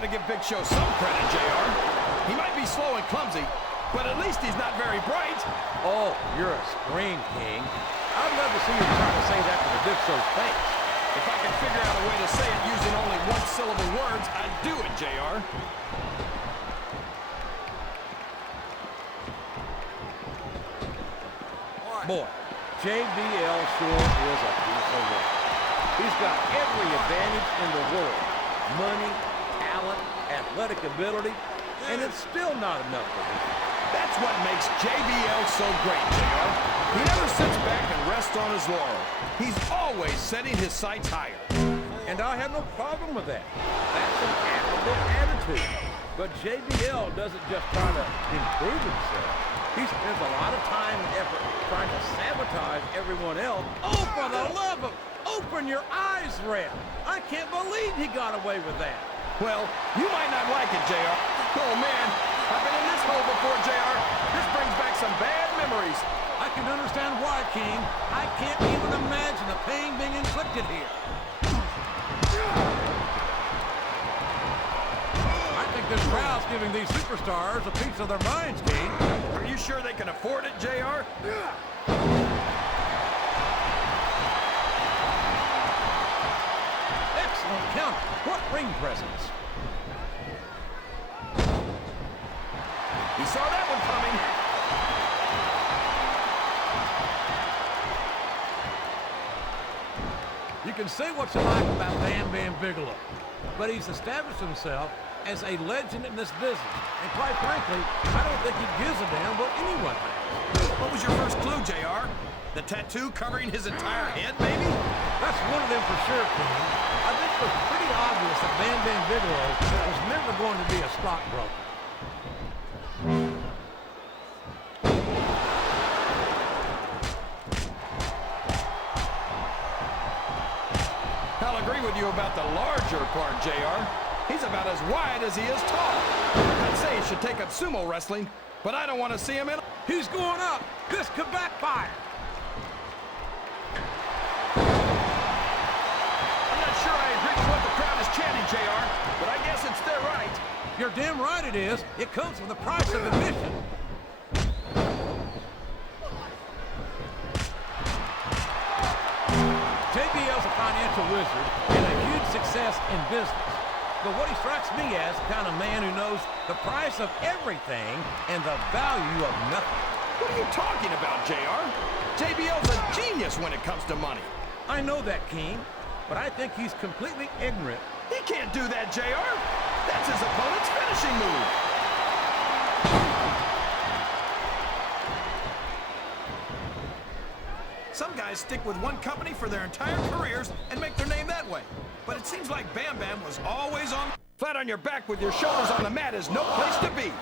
got to give Big Show some credit, JR. He might be slow and clumsy, but at least he's not very bright. Oh, you're a scream king. I'd love to see you try to say that to the Big Show's face. If I could figure out a way to say it using only one-syllable words, I'd do it, JR. Boy, JBL sure is a piece of work. He's got every advantage in the world. Money, talent, athletic ability, and it's still not enough for him. That's what makes JBL so great, JR. He never sits back and rests on his laurels. He's always setting his sights higher. And I have no problem with that. That's an admirable attitude. But JBL doesn't just try to improve himself. He spends a lot of time and effort trying to sabotage everyone else. Oh, for the love of... Open your eyes, Ref. I can't believe he got away with that. Well, you might not like it, JR. Oh, man. I've been in this hole before, JR. This brings back some bad memories. I can understand why, King. I can't even imagine the pain being inflicted here. I think this crowd's giving these superstars a piece of their minds, King. Are you sure they can afford it, JR? Excellent counter. What ring presence. He saw that one coming. You can say what you like about Bam Bigelow, but he's established himself as a legend in this business. And quite frankly, I don't think he gives a damn what anyone thinks. What was your first clue, JR? The tattoo covering his entire head, maybe? That's one of them for sure, King. I think it was pretty obvious that Bam Bigelow was never going to be a stockbroker. I'll agree with you about the larger part, JR. He's about as wide as he is tall. I'd say he should take up sumo wrestling, but I don't want to see him in... He's going up. This could backfire. I'm not sure I agree with what the crowd is chanting, JR, but I guess it's their right. You're damn right it is. It comes with the price of admission. JBL's a financial wizard and a huge success in business. But what he strikes me as the kind of man who knows the price of everything and the value of nothing. What are you talking about, JR? JBL's a genius when it comes to money. I know that, King, but I think he's completely ignorant. He can't do that, JR. That's his opponent's finishing move. Some guys stick with one company for their entire careers and make their name that way. But it seems like Bam Bam was always on... Flat on your back with your shoulders on the mat is no place to be.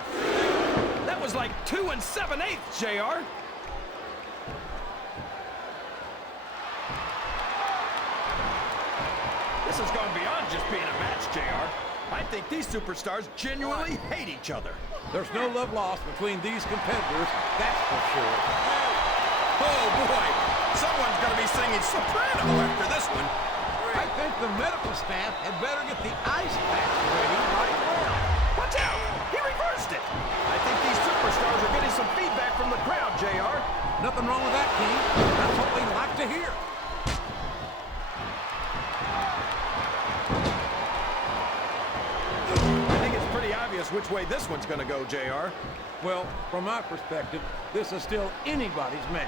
That was like 2 7/8, JR. This has gone beyond just being a match, JR. I think these superstars genuinely hate each other. There's no love lost between these competitors, that's for sure. Oh, boy. Someone's going to be singing soprano after this one. I think the medical staff had better get the ice pack ready right now. Watch out! He reversed it! I think these superstars are getting some feedback from the crowd, JR. Nothing wrong with that, King. That's what we like to hear. I think it's pretty obvious which way this one's going to go, JR. Well, from my perspective, this is still anybody's match.